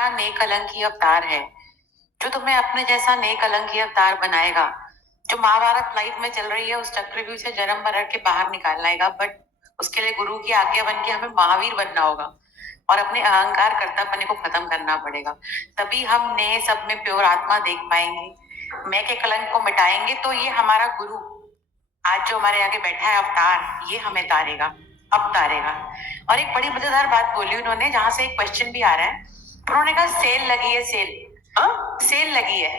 तुम्हारा नेकलंकी अवतार है, जो तुम्हें अपने जैसा नेकलंकी अवतार बनाएगा, जो महाभारत लाइफ में चल रही है उस चक्रव्यूह से जन्म मरण के बाहर निकालना। बट उसके लिए गुरु की आज्ञा बन के हमें महावीर बनना होगा और अपने अहंकार कर्तव्य को खत्म करना पड़ेगा। तभी हम नए सब में प्योर आत्मा देख पाएंगे, मैं के कलंक को मिटाएंगे। तो ये हमारा गुरु आज जो हमारे आगे बैठा है अवतार, ये हमें तारेगा, अब तारेगा। और एक बड़ी मजेदार बात बोली उन्होंने, जहां से एक क्वेश्चन भी आ रहा है। उन्होंने कहा सेल लगी है, सेल लगी है,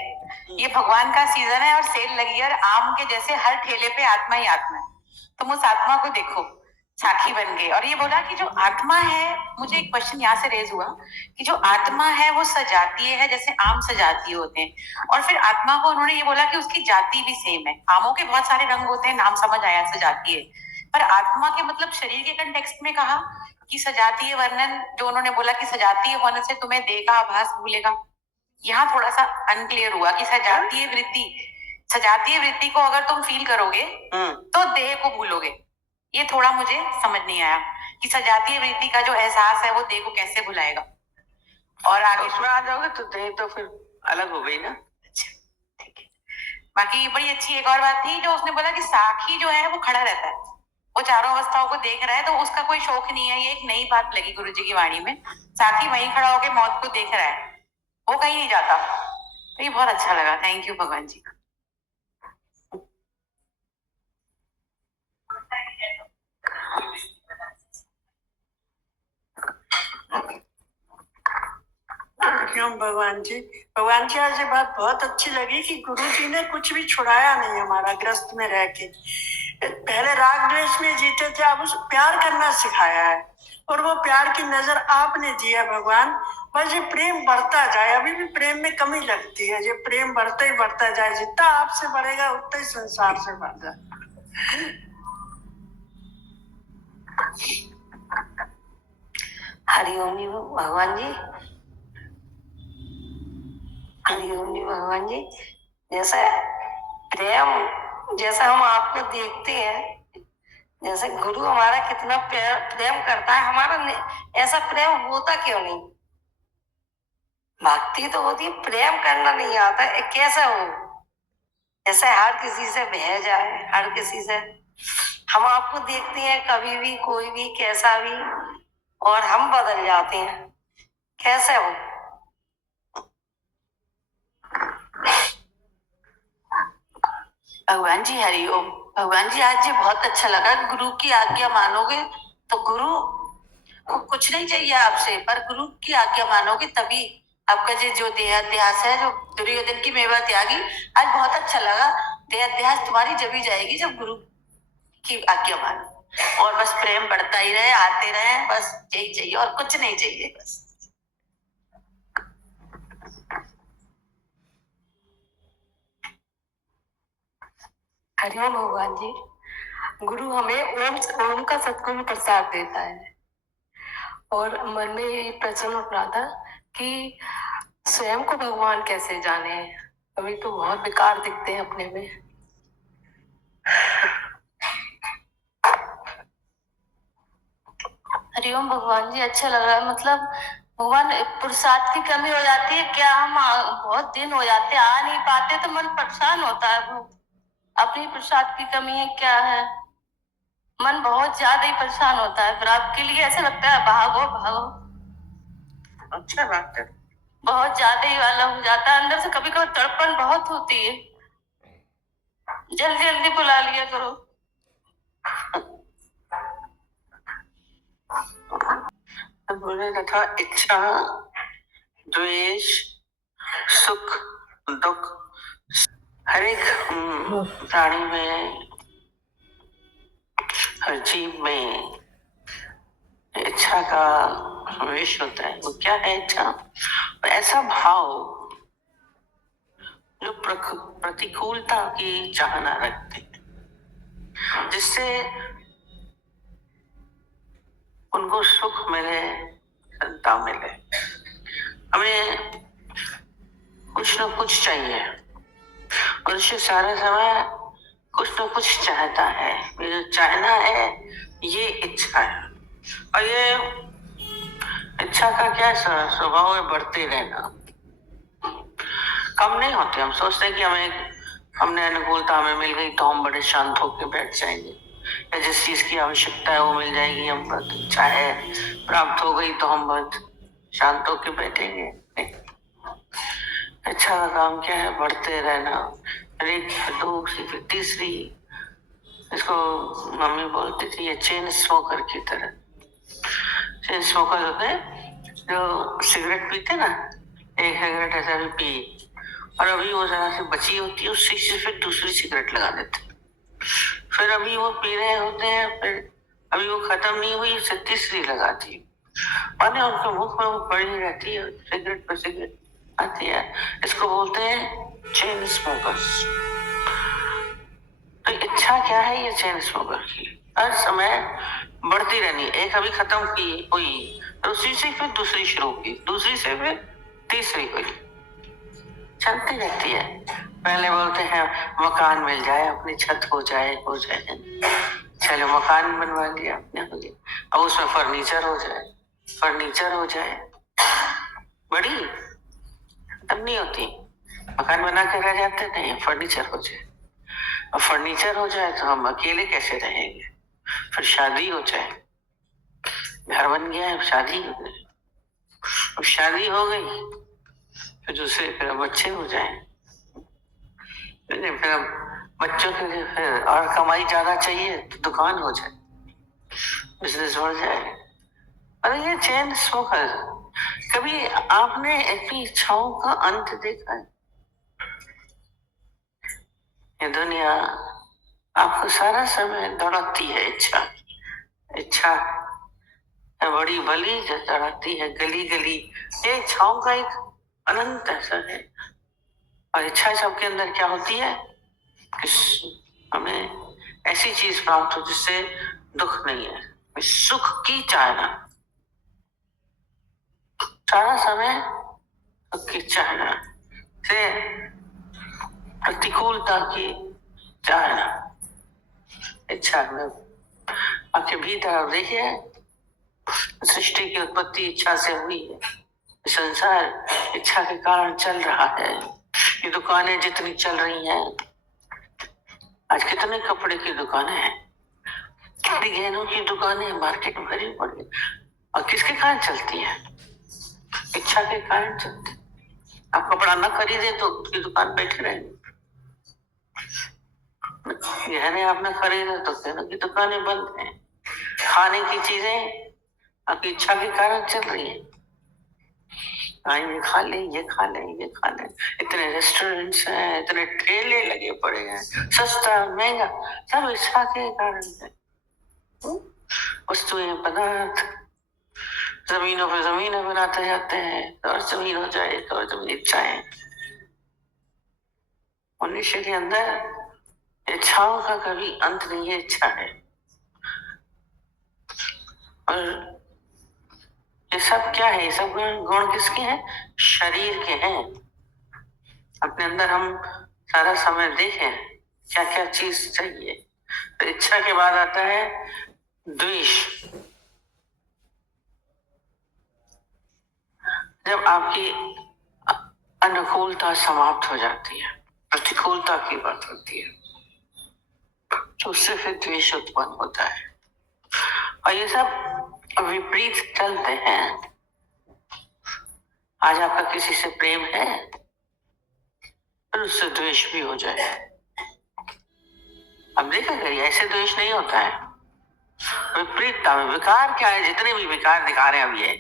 ये भगवान का सीजन है और सेल लगी है, और आम के जैसे हर ठेले पे आत्मा ही आत्मा है। तुम उस आत्मा को देखो, साखी बन गए। और ये बोला कि जो आत्मा है, मुझे एक क्वेश्चन यहाँ से रेज हुआ कि जो आत्मा है वो सजातीय है, जैसे आम सजातीय होते हैं। और फिर आत्मा को उन्होंने ये बोला कि उसकी जाति भी सेम है। आमों के बहुत सारे रंग होते हैं, नाम समझ आया सजातीय, पर आत्मा के मतलब शरीर के कंटेक्स्ट में कहा कि सजातीय वर्णन, जो उन्होंने बोला कि सजातीय होने से तुम्हें देह का आभास भूलेगा, यहाँ थोड़ा सा अनक्लियर हुआ कि सजातीय वृत्ति को अगर तुम फील करोगे तो देह को भूलोगे। ये थोड़ा मुझे समझ नहीं आया कि सजातीय वृत्ति का जो एहसास है वो देह को कैसे भुलाएगा। और आगे उसमें आ जाओगे तो देह तो फिर अलग हो गई ना। अच्छा, ठीक है। बाकी बड़ी अच्छी एक और बात थी जो उसने बोला कि साखी जो है वो खड़ा रहता है, वो चारों अवस्थाओं को देख रहा है, तो उसका कोई शौक नहीं है। ये एक नई बात लगी गुरु जी की वाणी में। साखी वहीं खड़ा होकर मौत को देख रहा है, वो कहीं नहीं जाता। तो ये बहुत अच्छा लगा। थैंक यू भगवान जी। क्यों भगवान जी आज ये बात बहुत अच्छी लगी कि गुरु जी ने कुछ भी छुड़ाया नहीं हमारा ग्रस्त में रह के। पहले राग द्वेष में जीते थे, अब उस प्यार करना सिखाया है, और वो प्यार की नजर आपने दी है भगवान। बस ये प्रेम बढ़ता जाए, अभी भी प्रेम में कमी लगती है, ये प्रेम बढ़ता ही बढ़ता जाए, जितना आपसे बढ़ेगा उतना ही संसार से बढ़ जाए। हरिओम जी भगवान जी, हरिओम जी भगवान जी। जैसे प्रेम, जैसे हम आपको देखते हैं, जैसे गुरु हमारा कितना प्रेम करता है, हमारा ऐसा प्रेम होता क्यों नहीं? भक्ति तो होती है, प्रेम करना नहीं आता है, कैसा हो? जैसे हर किसी से बह जाए, हर किसी से हम आपको देखते हैं, कभी भी कोई भी कैसा भी, और हम बदल जाते हैं, कैसे हो? भगवान जी हरिओम। भगवान जी आज ये बहुत अच्छा लगा, गुरु की आज्ञा मानोगे तो गुरु को कुछ नहीं चाहिए आपसे, पर गुरु की आज्ञा मानोगे तभी आपका जो देहाध्यास है, जो दुर्योधन की मेवा त्यागी, आज बहुत अच्छा लगा। देहाध्यास तुम्हारी जब जाएगी जब गुरु की आज्ञा मानो, और बस प्रेम बढ़ता ही रहे, आते रहे, बस यही चाहिए और कुछ नहीं चाहिए। बस हरिओम भगवान जी। गुरु हमें ओम का सतगुरु प्रसाद देता है, और मन में ये प्रश्न उठ रहा था कि स्वयं को भगवान कैसे जाने। अभी तो बहुत बेकार दिखते हैं अपने में। हरिओम भगवान जी, अच्छा लग रहा है। मतलब भगवान, प्रसाद की कमी हो जाती है क्या? हम बहुत दिन हो जाते आ नहीं पाते तो मन परेशान होता है। अपनी प्रसाद की कमी है क्या है? मन बहुत ज्यादा ही परेशान होता है, फिर आपके लिए ऐसा लगता है भागो भागो। अच्छा बात है, बहुत ज्यादा ही वाला हो जाता है अंदर से, कभी कभी तड़पन बहुत होती है। जल्दी जल्दी बुला लिया करो। बोले तथा इच्छा, द्वेष, सुख, दुख, हर एक प्राणी में, हर जीव में इच्छा का विष होता है। वो क्या है इच्छा? ऐसा भाव जो प्रतिकूलता की चाहना रखते हैं, जिससे उनको सुख मिले, संता मिले। हमें कुछ न कुछ चाहिए, मनुष्य सारा समय कुछ न कुछ चाहता है। ये जो चाहना है ये इच्छा है, और ये इच्छा इच्छा का क्या स्वभाव है? बढ़ते रहना, कम नहीं होते। हम सोचते हैं कि हमने अनुकूलता हमें मिल गई तो हम बड़े शांत होकर बैठ जाएंगे, या जिस चीज की आवश्यकता है वो मिल जाएगी, हम बहुत इच्छा है प्राप्त हो गई तो हम बहुत शांत होकर बैठेंगे। अच्छा का काम क्या है? बढ़ते रहना। एक, दूसरी, फिर तीसरी। इसको मम्मी बोलती थी ये चेन स्मोकर की तरह। चेन स्मोकर होते हैं जो सिगरेट पीते ना, एक सिगरेट ऐसा भी पी और अभी वो जरा सी बची होती है, उससे फिर दूसरी सिगरेट लगा देते, फिर अभी वो पी रहे होते हैं, फिर अभी वो खत्म नहीं हुई, उससे तीसरी लगाती, और उनके मुख में वो पड़ी रहती है, सिगरेट पर सिगरेट आती है। इसको बोलते हैं चेन स्मोकर्स। तो इच्छा क्या है? ये चेन स्मोकर की हर समय बढ़ती रहनी। एक अभी खत्म की हुई, दूसरी से फिर दूसरी शुरू की, दूसरी से फिर तीसरी हुई, चलती रहती है। पहले बोलते हैं मकान मिल जाए, अपनी छत हो जाए, चलो मकान बनवा लिया अपने हो गया, अब उसमें फर्नीचर हो जाए, बड़ी खत्म नहीं होती। मकान बना के रह जाते नहीं, फर्नीचर हो जाए, और फर्नीचर हो जाए तो हम अकेले कैसे रहेंगे, फिर शादी हो जाए, घर बन गया है, शादी हो गई, अब शादी हो गई फिर दूसरे फिर बच्चे हो जाए, फिर बच्चों के लिए फिर और कमाई ज्यादा चाहिए तो दुकान हो जाए, बिजनेस बढ़ जाए। और ये चेन स्मोकर, कभी आपने अपनी इच्छाओं का अंत देखा है? ये दुनिया आपको सारा समय दौड़ाती है, इच्छा बड़ी भली जो दौड़ाती है गली गली। ये इच्छाओं का एक अनंत असर है। और इच्छा सबके अंदर क्या होती है कि हमें ऐसी चीज प्राप्त हो जिससे दुख नहीं है, सुख की चाहना, सारा समय सुख की चाहना से प्रतिकूलता की चाहना। इच्छा में आपके भीतर आप देखिए, सृष्टि की उत्पत्ति इच्छा से हुई है, संसार इच्छा के कारण चल रहा है। ये दुकानें जितनी चल रही हैं, आज कितने कपड़े की दुकानें हैं, कितनी गहनों की दुकानें मार्केट में भरी पड़ी, और किसके कारण चलती है? इच्छा के कारण चलती। आप कपड़ा न खरीदे तो उसकी दुकान बैठे रहेंगे, गहने आपने खरीदे तो गहनों की दुकानें बंद हैं। खाने की चीजें आपकी इच्छा के कारण चल रही है, ये खा ले, ये खा ले, ये खा ले। इतने रेस्टोरेंट्स हैं, इतने ठेले लगे पड़े हैं, सस्ता महंगा, सब इच्छा के कारण है। वस्तुएं, पदार्थ, जमीनों पे जमीनें बनाते जाते हैं, और जमीन हो जाए तो और जमीन इच्छाएं। मनुष्य के अंदर इच्छाओं का कभी अंत नहीं है, इच्छा है। और ये सब क्या है? ये सब गुण किसके हैं? शरीर के हैं। अपने अंदर हम सारा समय देखें क्या क्या चीज चाहिए। तो इच्छा के बाद आता है द्वेष। जब आपकी अनुकूलता समाप्त हो जाती है, प्रतिकूलता की बात होती है, तो उससे फिर द्वेष उत्पन्न होता है। और ये सब विपरीत चलते हैं। आज आपका किसी से प्रेम है, फिर उससे द्वेष भी हो जाए। अब देखा करिए, ऐसे द्वेष नहीं होता है, विपरीतता में। विकार क्या है? जितने भी विकार दिखा रहे हैं अब ये,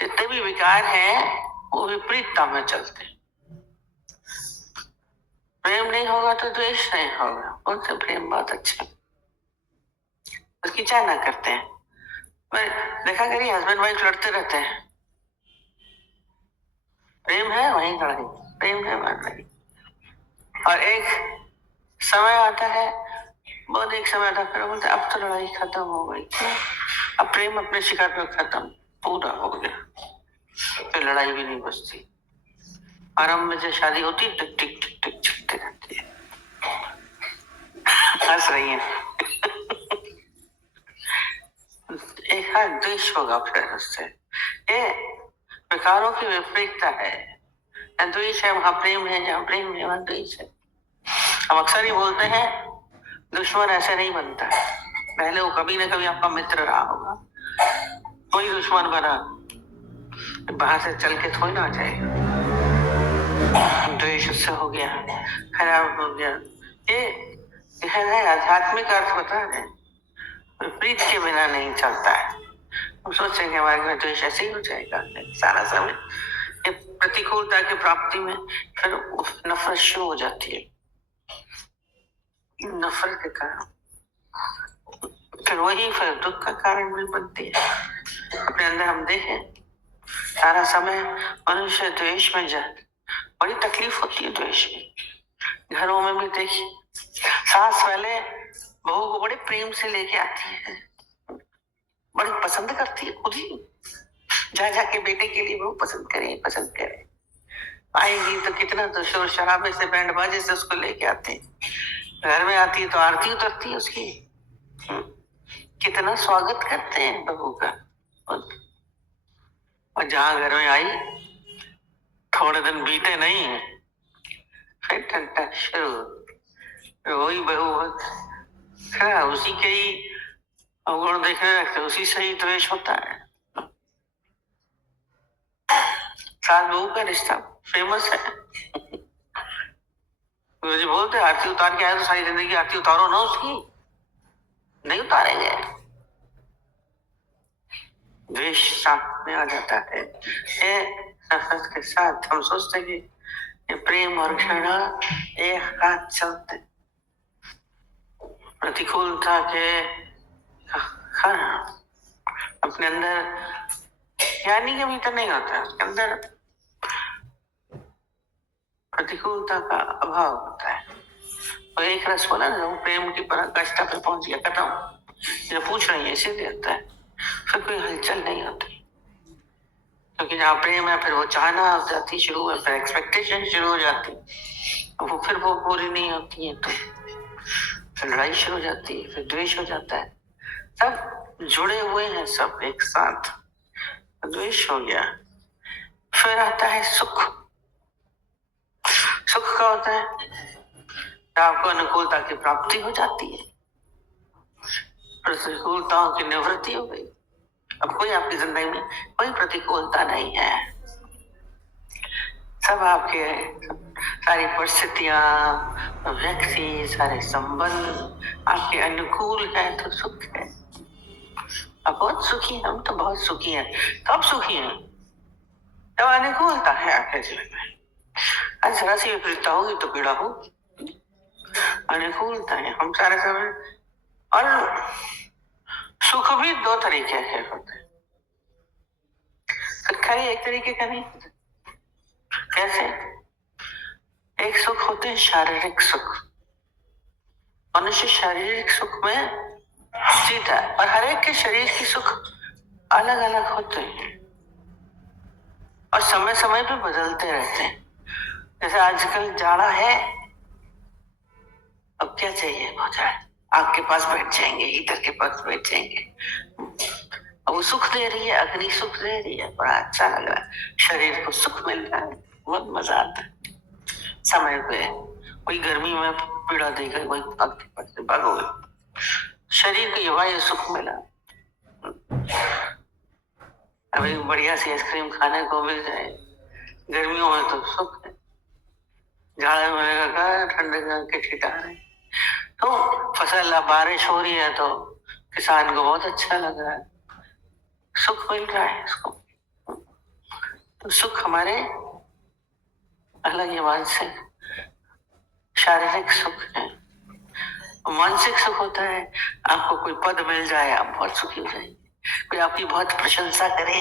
जितने भी विकार हैं वो विपरीतता में चलते हैं। प्रेम नहीं होगा तो द्वेष नहीं होगा। उनसे प्रेम बहुत अच्छा, उसकी चाहना करते हैं। देखा करिए, हस्बैंड वाइफ लड़ते रहते हैं, प्रेम है वहीं लड़ाई, प्रेम है वहीं लड़ाई। और एक समय आता है, बहुत एक समय आता है, बोलते अब तो लड़ाई खत्म हो गई, अब प्रेम अपने शिकार पर खत्म, पूरा हो गया, फिर लड़ाई भी नहीं बचती। आरंभ में जब शादी होती है, टिक टिक टिक टिक चिपते रहती है। हंस रही है। एक हाथ द्वेष होगा फिर उससे, ये विकारों की विपरीतता है। द्वेष है वहां प्रेम है, जहाँ प्रेम है वहां द्वेष है। हम अक्सर ही बोलते हैं दुश्मन ऐसे नहीं बनता है, पहले वो कभी ना कभी आपका मित्र रहा होगा, कोई दुश्मन बना बाहर से चल के थोड़ी ना आ जाएगा। द्वेष उससे हो गया, खराब हो गया। ये है आध्यात्मिक अर्थ होता है, विपरीत के बिना नहीं चलता है। हम सोचेंगे हमारे में द्वेष ऐसे ही हो जाएगा सारा समय, ये प्रतिकूलता की प्राप्ति में फिर नफरत शुरू हो जाती है। नफरत के कारण फिर वही फिर दुख का कारण भी बनती है। अपने अंदर हम देखें सारा समय मनुष्य द्वेष में जाए, बड़ी तकलीफ होती है द्वेष में। घरों में भी देखिए, सास पहले बहू को बड़े प्रेम से लेके आती है, बड़ी पसंद करती है, खुद ही जा जाके बेटे के लिए बहू पसंद करे। आएगी तो कितना तो शोर शराबे से बैंड बाजे से उसको लेके आते हैं। घर में आती है तो आरती उतरती है उसकी, कितना स्वागत करते हैं बहू का। और जहां घर में आई थोड़े दिन बीते नहीं फिर ठंडा शुरू, वही बहू खरा उसी के ही अवगुण देखने लगते, उसी से ही द्वेष होता है। सास बहू का रिश्ता फेमस है। गुरुजी बोलते आरती उतार के आए तो सारी जिंदगी आरती उतारो ना उसकी, नहीं उतारेंगे, द्वेष सामने आ जाता है। ये नफरत के साथ हम सोचते हैं कि ये प्रेम और घृणा एक साथ चलते, प्रतिकूलता के कारण अपने अंदर ज्ञानी के भीतर नहीं होता, उसके अंदर प्रतिकूलता का अभाव होता है। और एक रस बोला ना, वो प्रेम की पराकाष्ठा पे पहुंच गया, खत्म। जो पूछ रही है इसीलिए होता है, फिर कोई हलचल नहीं होती, क्योंकि जहाँ प्रेम है फिर वो चाहना हो जाती शुरू है, फिर एक्सपेक्टेशन शुरू हो जाती, फिर वो पूरी नहीं होती है तो फिर लड़ाई शुरू हो जाती है, फिर द्वेष हो जाता है। सब जुड़े हुए हैं, सब एक साथ। द्वेष हो गया, फिर आता है सुख। सुख का होता है आपको अनुकूलता की प्राप्ति हो जाती है, प्रतिकूलताओं की निवृत्ति हो गई। अब कोई आपकी जिंदगी में कोई प्रतिकूलता नहीं है, सब आपके सारी परिस्थितियां, व्यक्ति, सारे संबंध आपके अनुकूल है तो सुख है। अब बहुत सुखी हैं, हम तो बहुत सुखी हैं। कब सुखी हैं? जब अनुकूलता है आपके जीवन में। आज जरा सी विपरीतता होगी तो पीड़ा हो, अनुकूलता है हम सारे समय। और सुख भी दो तरीके के होते हैं, खाली एक तरीके का नहीं। कैसे? एक सुख होते हैं शारीरिक सुख, मनुष्य शारीरिक सुख में जीता है, और हर एक के शरीर की सुख अलग अलग होते हैं और समय समय पे बदलते रहते हैं। जैसे आजकल जाड़ा है, अब क्या चाहिए हो जाए, आग के पास बैठ जाएंगे, हीटर के पास बैठ जाएंगे। अब वो सुख दे रही है, अग्नि सुख दे रही है, बड़ा अच्छा लग रहा है, शरीर को सुख मिल रहा है, बहुत मजा आता है। समय पे कोई गर्मी में पीड़ा देगा, कोई आग के पास से भागोगे, शरीर को ये वायु सुख मिला। अभी बढ़िया सी आइसक्रीम खाने को मिल जाए, गर्मियों में तो सुख है, जाड़े में लगा ठंडे के ठिकाने। तो फसल बारिश हो रही है तो किसान को बहुत अच्छा लग रहा है, सुख मिल रहा है इसको। तो सुख हमारे अलग ही मानसिक शारीरिक सुख है। मानसिक सुख होता है आपको कोई पद मिल जाए, आप बहुत सुखी हो जाएंगे, कोई आपकी बहुत प्रशंसा करे,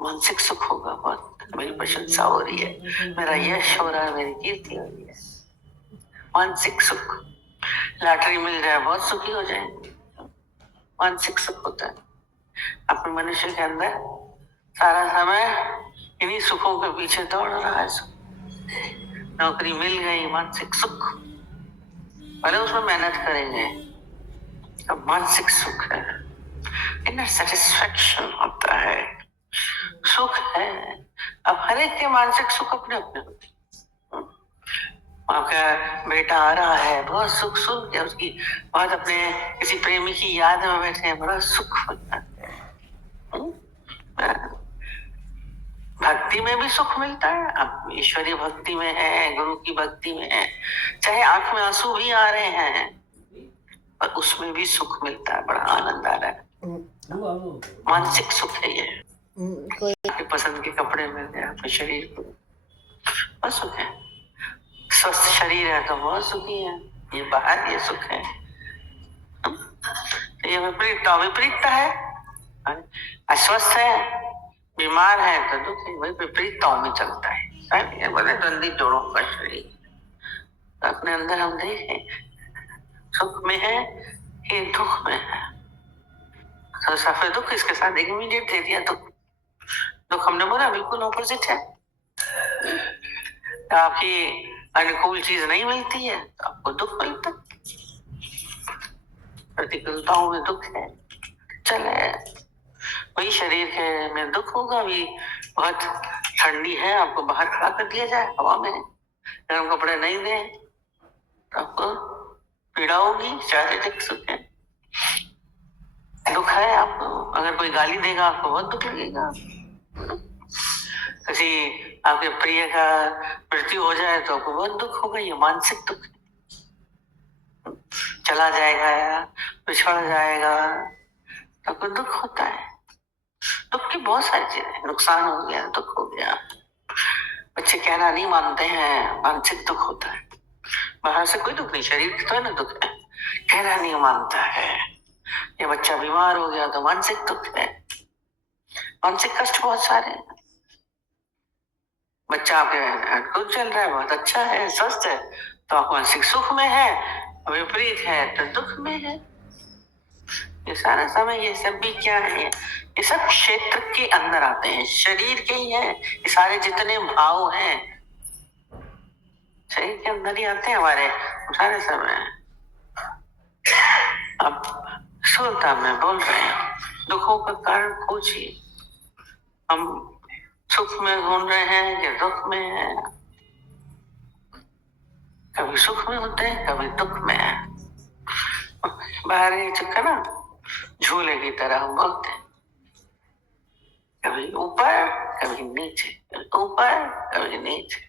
मानसिक सुख होगा, बहुत मेरी प्रशंसा हो रही है, मेरा यश हो रहा है, मेरी कीर्ति हो रही है, मानसिक सुख। लॉटरी मिल जाए बहुत सुखी हो जाएंगे, मानसिक सुख होता है। अपने मनुष्य के अंदर सारा समय इन्हीं सुखों के पीछे दौड़ रहा है। नौकरी मिल गई, मानसिक सुख, भले उसमें मेहनत करेंगे, अब मानसिक सुख है, इनर सेटिस्फैक्शन होता है। सुख है। अब हर एक के मानसिक सुख अपने अपने होते हैं। आपका बेटा आ रहा है, बहुत सुख सुन के उसकी बहुत अपने किसी प्रेमी की याद में बैठे हैं, बड़ा सुख होता है। भक्ति में भी सुख मिलता है। अब ईश्वरीय भक्ति में है, गुरु की भक्ति में है, चाहे आंख में आंसू भी आ रहे हैं, पर उसमें भी सुख मिलता है, बड़ा आनंद आ रहा है। मानसिक सुख है ये। आपके पसंद के कपड़े मिल गए, आपके शरीर को बहुत सुख है। स्वस्थ शरीर है तो बहुत सुखी है। ये बाहर ये सुख है। ये विपरीतता है। अस्वस्थ है, बीमार है तो दुख है। वही विपरीतताओं में चलता है। ये बड़े द्वंद्वी जोड़ों का शरीर। अपने अंदर हम देखें, सुख में है कि दुख में है। तो सफेद दुख इसके साथ इमीडिएट दे दिया। दुख हमने बोला बिल्कुल ऑपोजिट है। तो आपकी अनुकूल चीज नहीं मिलती है तो आपको दुख मिलता है। प्रतिकूलताओं में दुख है। चले वही शरीर के में दुख होगा। अभी बहुत ठंडी है, आपको बाहर खड़ा कर दिया जाए हवा में, गर्म कपड़े नहीं दे तो आपको पीड़ा होगी। शारीरिक सुख है। दुख है आपको। अगर कोई गाली देगा आपको बहुत दुख लगेगा। किसी आपके प्रिय का मृत्यु हो जाए तो आपको बहुत दुख होगा। ये मानसिक दुख है। चला जाएगा या पिछड़ जाएगा तो आपको दुख होता है। दुख की बहुत सारी चीजें, नुकसान हो गया, दुख हो गया, बच्चे कहना नहीं मानते हैं, मानसिक दुख होता है। बाहर से कोई दुख नहीं, शरीर तो है ना दुख है, कहना नहीं मानता है। ये बच्चा बीमार हो गया तो मानसिक दुख है। मानसिक कष्ट बहुत सारे हैं। बच्चा आपके खुद चल रहा है, बहुत अच्छा है, स्वस्थ है, तो आप मानसिक सुख में है। विपरीत है तो दुख में है। ये सारा समय ये सब भी क्या है, ये सब क्षेत्र के अंदर आते हैं, शरीर के ही है। ये सारे जितने भाव हैं शरीर के अंदर ही आते हैं हमारे सारे समय। अब सुनता मैं बोल रहे हैं, दुखों का कारण खोजिए। हम सुख में घूम रहे हैं कि दुख में है। कभी सुख में होते हैं, कभी दुख में है। बाहर ये चक्कर ना झूले की तरह हम बोलते हैं, कभी ऊपर कभी नीचे, ऊपर कभी नीचे।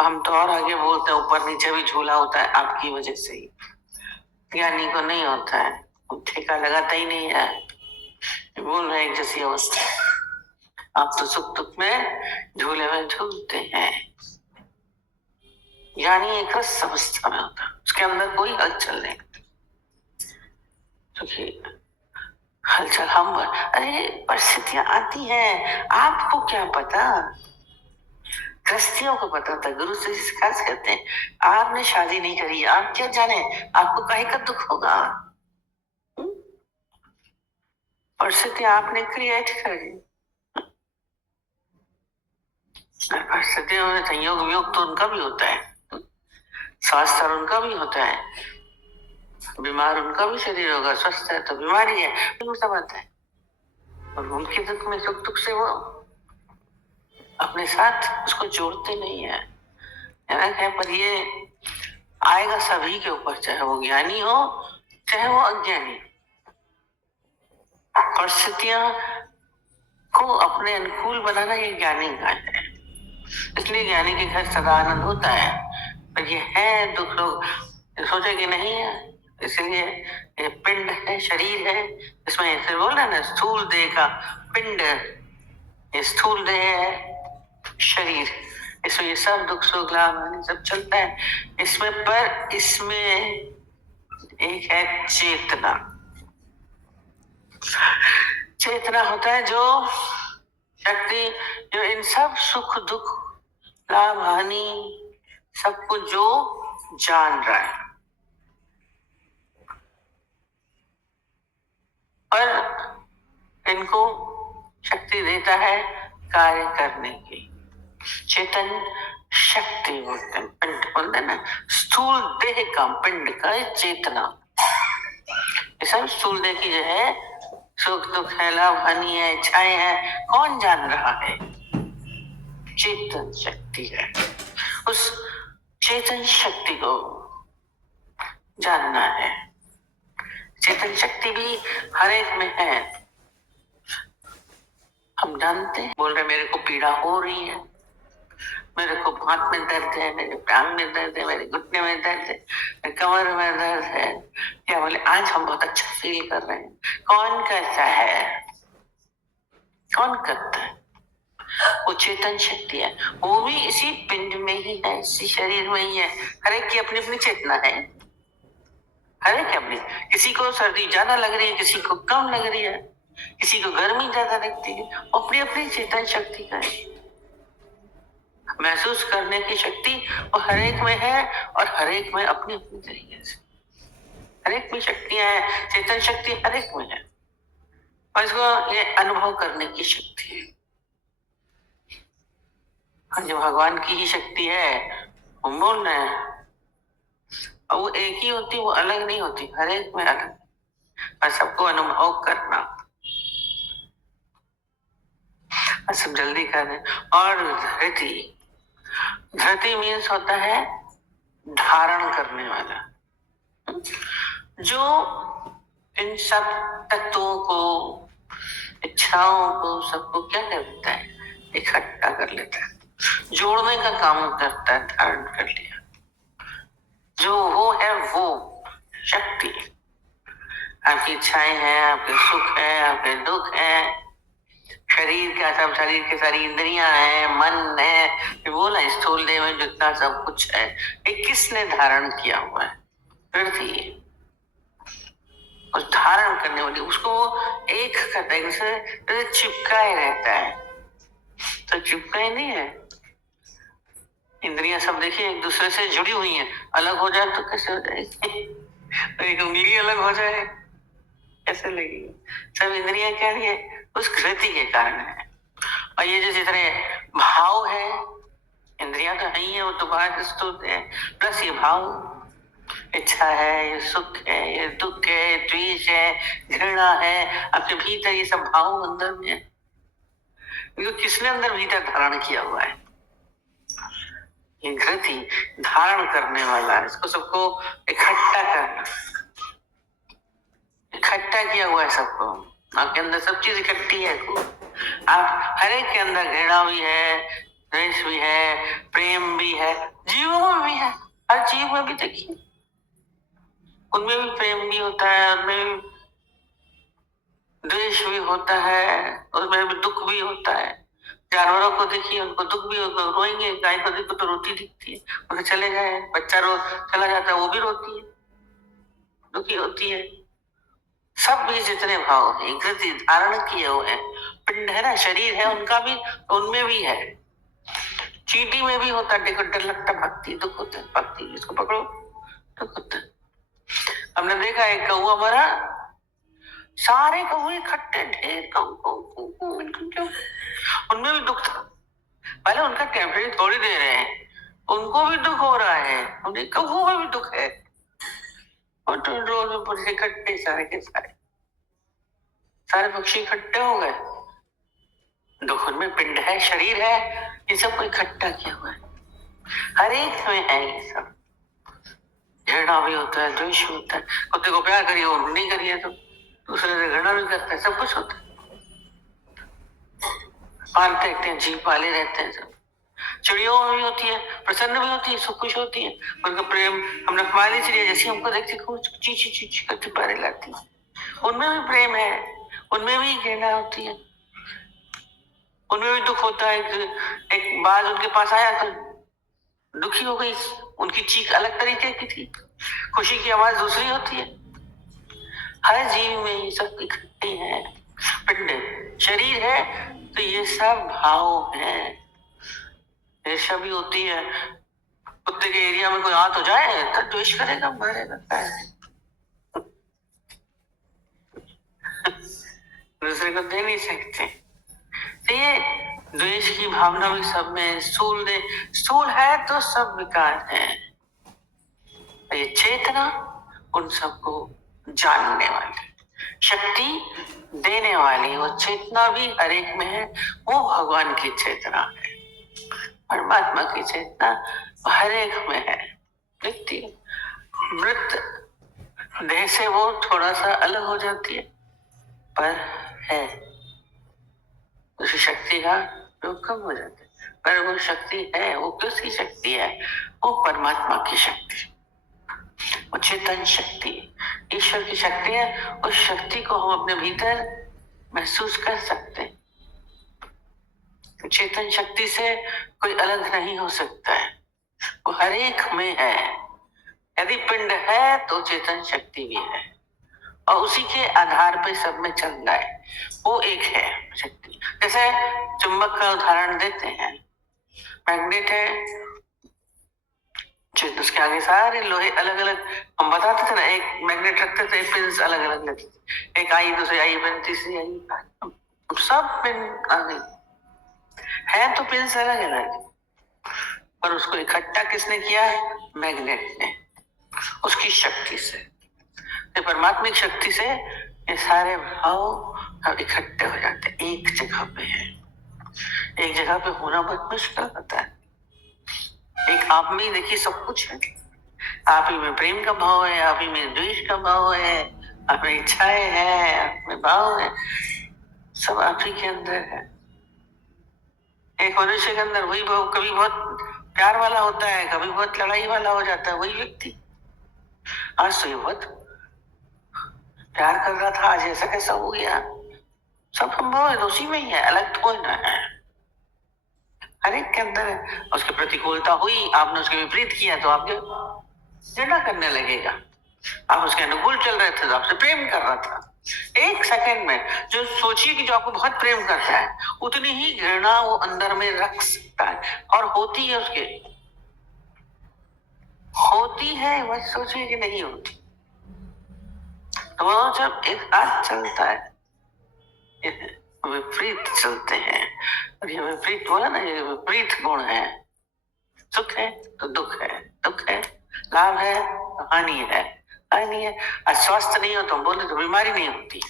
हम तो और आगे बोलते हैं ऊपर नीचे भी झूला होता है आपकी वजह से ही। ज्ञानी को नहीं होता है, ठेका लगाता ही नहीं है। बोल रहे एक जैसी अवस्था। आप तो सुख दुख में झूले में झूलते हैं। ज्ञानी एक रस अवस्था में होता है, उसके अंदर कोई हलचल नहीं। हलचल हम अरे परिस्थितियां आती हैं, आपको क्या पता, गृहस्थियों को पता होता है। गुरु से खास कहते हैं आपने शादी नहीं करी, आप क्या जाने, आपको काहे का दुख होगा। परिस्थिति आपने क्रिएट करी। परिस्थितियों में संयोग वियोग तो उनका भी होता है, स्वास्थ्य उनका भी होता है। बीमार उनका भी शरीर होगा, स्वस्थ है तो बीमारी है, सब आता है। और उनके दुख में सुख दुख से वो अपने साथ उसको जोड़ते नहीं है। पर ये आएगा सभी के ऊपर, चाहे वो ज्ञानी हो चाहे वो अज्ञानी। परिस्थितियां को अपने अनुकूल बनाना ये ज्ञानी का है। इसलिए ज्ञानी के घर सदा आनंद होता है। पर ये है दुख, लोग सोचे कि नहीं है। इसलिए ये पिंड है, शरीर है, इसमें ऐसे बोल रहे ना स्थूल देह का पिंड, ये स्थूल देह है शरीर, इसमें ये सब दुख सुख लाभ हानि सब चलता है इसमें। पर इसमें एक है चेतना। चेतना होता है जो शक्ति, जो इन सब सुख दुख लाभ हानि सब कुछ जो जान रहा है और इनको शक्ति देता है कार्य करने की। चेतन शक्ति बोलते हैं, पिंड बोलते हैं ना, स्थूल देह का पिंड का चेतना। ये सब स्थूल देह की जो है सुख दुख है, लाभ हानि है, इच्छाएं हैं, कौन जान रहा है? चेतन शक्ति है। उस चेतन शक्ति को जानना है। चेतन शक्ति भी हर एक में है। हम जानते हैं, बोल रहे मेरे को पीड़ा हो रही है, मेरे को हाथ में दर्द है, मेरे टांग में दर्द है, मेरे घुटने में दर्द है, मेरे कमर में दर्द है, क्या बोले आज हम बहुत अच्छा फील कर रहे हैं। कौन करता है? कौन करता है? वो चेतन शक्ति है। वो भी इसी पिंड में ही है, इसी शरीर में ही है। हर एक की अपनी अपनी चेतना है, हर एक की अपनी। किसी को सर्दी ज्यादा लग रही है, किसी को कम लग रही है, किसी को गर्मी ज्यादा लगती है। अपनी अपनी चेतन शक्ति का है। महसूस करने की शक्ति वो हर एक में है और हर एक में अपनी अपनी तरीके से। हर एक में शक्तियां हैं, चेतन शक्ति हर एक में है और इसको ये अनुभव करने की शक्ति है। और जो भगवान की ही शक्ति है, हम बोल रहे हैं, और वो एक ही होती, वो अलग नहीं होती, हर एक में अलग। और सबको अनुभव करना, और सब जल्दी करना। और धरती, धरती मीन्स होता है धारण करने वाला, जो इन सब तत्वों को, इच्छाओं को, सबको क्या करता है? इकट्ठा कर लेता है, जोड़ने का काम करता है। धारण कर लिया, जो वो है वो शक्ति। आपकी इच्छाएं हैं, आपके सुख है, आपके दुख है, शरीर का सब, शरीर के सारी इंद्रियां हैं, मन है, बोला स्थूल देह में जितना सब कुछ है, ये किसने धारण किया हुआ है? पृथ्वी। उस धारण करने वाली, उसको एक करता है, जैसे चिपकाए रहता है। तो चिपकाए नहीं है, इंद्रियां सब देखिए एक दूसरे से जुड़ी हुई हैं। अलग हो जाए तो कैसे हो जाएगी? तो एक उंगली अलग हो जाए कैसे लगेगी? सब इंद्रियां क्या है? उस कृति के कारण है। और ये जो जितने भाव है, इंद्रियां तो नहीं है, वो तो बाहर स्तुत है, प्लस ये भाव, इच्छा है, ये सुख है, ये दुख है, द्वेष है, घृणा है, आपके भीतर ये सब भाव अंदर में है। तो किसने अंदर भीतर धारण किया हुआ है? ये कृति धारण करने वाला है। इसको सबको इकट्ठा करना, इकट्ठा किया हुआ है सबको। आपके अंदर सब चीज इकट्ठी है। आप हर एक के अंदर घृणा भी है, द्वेष भी है, प्रेम भी है, जीवों में भी है। हर जीव में भी देखिए, उनमें भी प्रेम भी होता है, उनमें भी द्वेष भी होता है, उसमें भी दुख भी होता है। जानवरों को देखिए, उनको दुख भी होगा, रोएंगे। गाय को देखो तो रोती दिखती है, उन्हें चले जाए, बच्चा रो चला जाता है, वो भी रोती है, दुखी होती है। सब भी जितने भाव है, कृति धारण किए हुए हैं। पिंड है ना, शरीर है, उनका भी, उनमें भी है। चींटी में भी होता है, देखो डर लगता, भक्ति दुख होता है, भक्ति इसको पकड़ो दुख होता है। हमने देखा एक कौवा मरा, सारे कौवे इकट्ठे, ढेर क्यों? उनमें भी दुख था। पहले उनका टेम्परेचर थोड़ी दे रहे हैं, उनको भी दुख हो रहा है, उन्हें कौवों में भी दुख है। और तो रोज में इकट्ठे सारे के सारे पक्षी इकट्ठे हो गए। दुख उनमें, पिंड है, शरीर है, ये सबको इकट्ठा किया हुआ है। हर एक में है ये सब। घृणा भी होता है, द्वेष होता है। कुत्ते को प्यार करिए, वो नहीं करिए तो दूसरे से घृणा भी करता है, सब कुछ होता है। पालते रहते हैं, जीव पाले रहते हैं सब। चिड़ियों में भी होती है, प्रसन्न भी होती है, सब कुछ होती है। उनका प्रेम, हमने हमारी चिड़िया जैसी हमको देखते चीची चीची करके पारे लाती है, उनमें भी प्रेम है, उनमें भी घृणा होती है, उनमें भी दुख होता है। एक बाज उनके पास आया तो दुखी हो गई, उनकी चीख अलग तरीके की थी, खुशी की आवाज दूसरी होती है। हर जीव में ये सब इकट्ठे हैं। पिंड शरीर है तो ये सब भाव है, ईर्ष्या भी होती है। कुत्ते के एरिया में कोई आ तो जाए तो द्वेष करेगा, मारेगा, दूसरे को दे नहीं सकते। तो ये द्वेष की भावना भी सब में, स्थूल है तो सब विकार है। ये चेतना उन सबको जानने वाली, शक्ति देने वाली वो चेतना भी हर एक में है, वो भगवान की चेतना है। परमात्मा की चेतना हर एक में है। दिखती है, मृत देह से वो थोड़ा सा अलग हो जाती है, पर है उस शक्ति का रूप कम हो जाता है, पर वो शक्ति है। वो किसकी शक्ति है? वो परमात्मा की शक्ति, वो चेतन शक्ति, ईश्वर की शक्ति है। उस शक्ति को हम अपने भीतर महसूस कर सकते हैं। चेतन शक्ति से कोई अलग नहीं हो सकता है, वो हर एक में है। यदि पिंड है तो चेतन शक्ति भी है, और उसी के आधार पे सब में चल रहा है। वो एक है शक्ति। जैसे चुंबक का उदाहरण देते हैं, मैग्नेट है, उसके आगे सारे लोहे अलग अलग, हम बताते थे ना, एक मैग्नेट रखते थे, पिन्स अलग अलग लगती थी, एक आई, दूसरी आई, पिन, तीसरी आई, सब पिन आ गई है, तो पिन्स अलग अलग, पर उसको इकट्ठा किसने किया? मैग्नेट ने, उसकी शक्ति से। तो परमात्मिक शक्ति से ये सारे भाव अब इकट्ठे हो जाते हैं, एक जगह पे है। एक जगह पे होना बहुत मुश्किल होता है। एक आप में देखिए सब कुछ है, आप ही में प्रेम का भाव है, आप ही में द्वेष का भाव है, आप में इच्छाएं हैं, आप में भाव है, सब आप ही के अंदर है। एक मनुष्य के अंदर वही भाव कभी बहुत प्यार वाला होता है, कभी बहुत लड़ाई वाला हो जाता है, वही व्यक्ति। आज तो ये बहुत प्यार कर रहा था, आज ऐसा कैसा हो गया? सब संभव है, उसी में ही है, अलग तो ना है, हर एक के अंदर है। उसकी प्रतिकूलता हुई, आपने उसके विपरीत किया तो आपके घृणा करने लगेगा। आप उसके अनुकूल चल रहे थे तो आपसे प्रेम कर रहा था। एक सेकंड में जो सोचिए कि जो आपको बहुत प्रेम करता है, उतनी ही घृणा वो अंदर में रख सकता है, और होती है उसके, होती है, बस सोचिए कि नहीं होती। तो वो जब एक साथ चलता है, विपरीत चलते हैं, और ये विपरीत बोला ना, ये विपरीत गुण है। सुख है तो दुख है, दुख है लाभ है तो हानि है, हानि है। अस्वस्थ नहीं हो तो बोले तो बीमारी नहीं होती,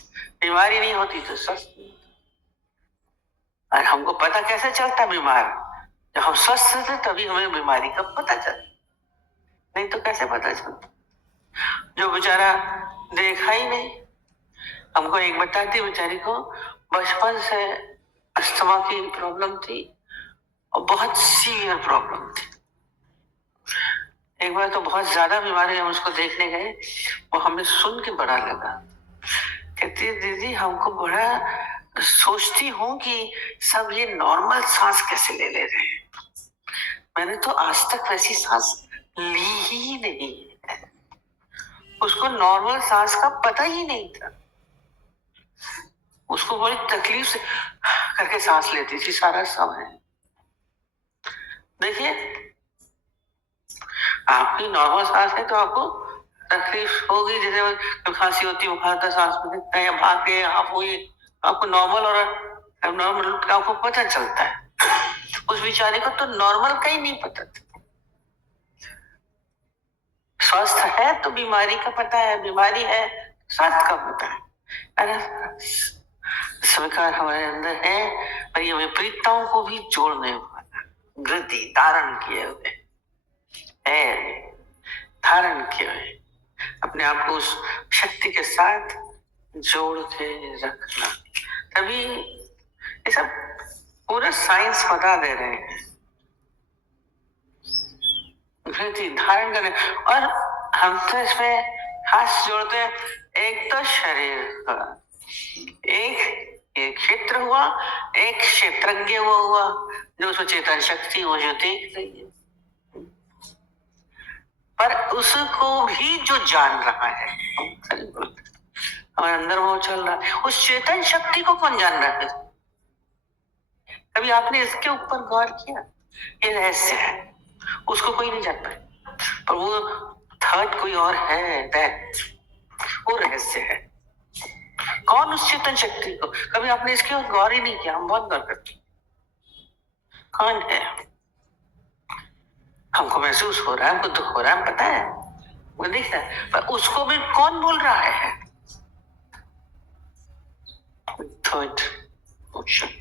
बीमारी नहीं होती तो स्वस्थ नहीं होता। और हमको पता कैसे चलता बीमार? जब हम स्वस्थ थे तभी हमें बीमारी का पता चलता, नहीं तो कैसे पता चलता? जो बेचारा देखा ही नहीं, हमको एक बताती बेचारी को बचपन से अस्थमा की प्रॉब्लम थी, और बहुत सीवियर प्रॉब्लम थी। एक बार तो बहुत ज्यादा बीमारी, हम उसको देखने गए, वो हमें सुन के बड़ा लगा। कहती है दीदी हमको बड़ा सोचती हूँ कि सब ये नॉर्मल सांस कैसे ले रहे हैं, मैंने तो आज तक वैसी सांस ली ही नहीं है। उसको नॉर्मल सांस का पता ही नहीं था, उसको बड़ी तकलीफ से करके सांस लेती थी सारा समय। देखिए आपकी नॉर्मल सांस है तो आपको तकलीफ होगी, जैसे खांसी होती है, बुखार का सांस में दिखता है, या भागे आप हुई, आपको नॉर्मल और एबनॉर्मल का आपको पता चलता है। उस बेचारे को तो नॉर्मल का ही नहीं पता था। स्वस्थ है तो बीमारी का पता है, बीमारी है स्वास्थ्य का पता है। अरे स्वीकार हमारे अंदर है, पर ये विपरीतताओं को भी जोड़ने वाला, वृद्धि धारण किए हुए है, धारण किए हुए अपने आप को उस शक्ति के साथ जोड़ के रखना। तभी ये सब पूरा साइंस बता दे रहे हैं, वृद्धि धारण करने। और हम तो इसमें हाथ जोड़ते हैं, एक तो शरीर का, एक क्षेत्र हुआ, एक क्षेत्रज्ञ वो हुआ जो उसमें चेतन शक्ति वो जो देख रही है, पर उसको भी जो जान रहा है, हमारे अंदर वो चल रहा है, उस चेतन शक्ति को कौन जान रहा है? कभी आपने इसके ऊपर गौर किया? ये रहस्य है, उसको कोई नहीं जानता, पर वो थर्ड कोई और है, दैट वो रहस्य है। कौन उस चेतन शक्ति को, कभी आपने इसके ऊपर गौर ही नहीं किया? हम बहुत गौर करते, कौन है? हमको महसूस हो रहा है, हमको दुख हो रहा है, पता है, वो दिखता है, पर उसको भी कौन बोल रहा है? Third motion.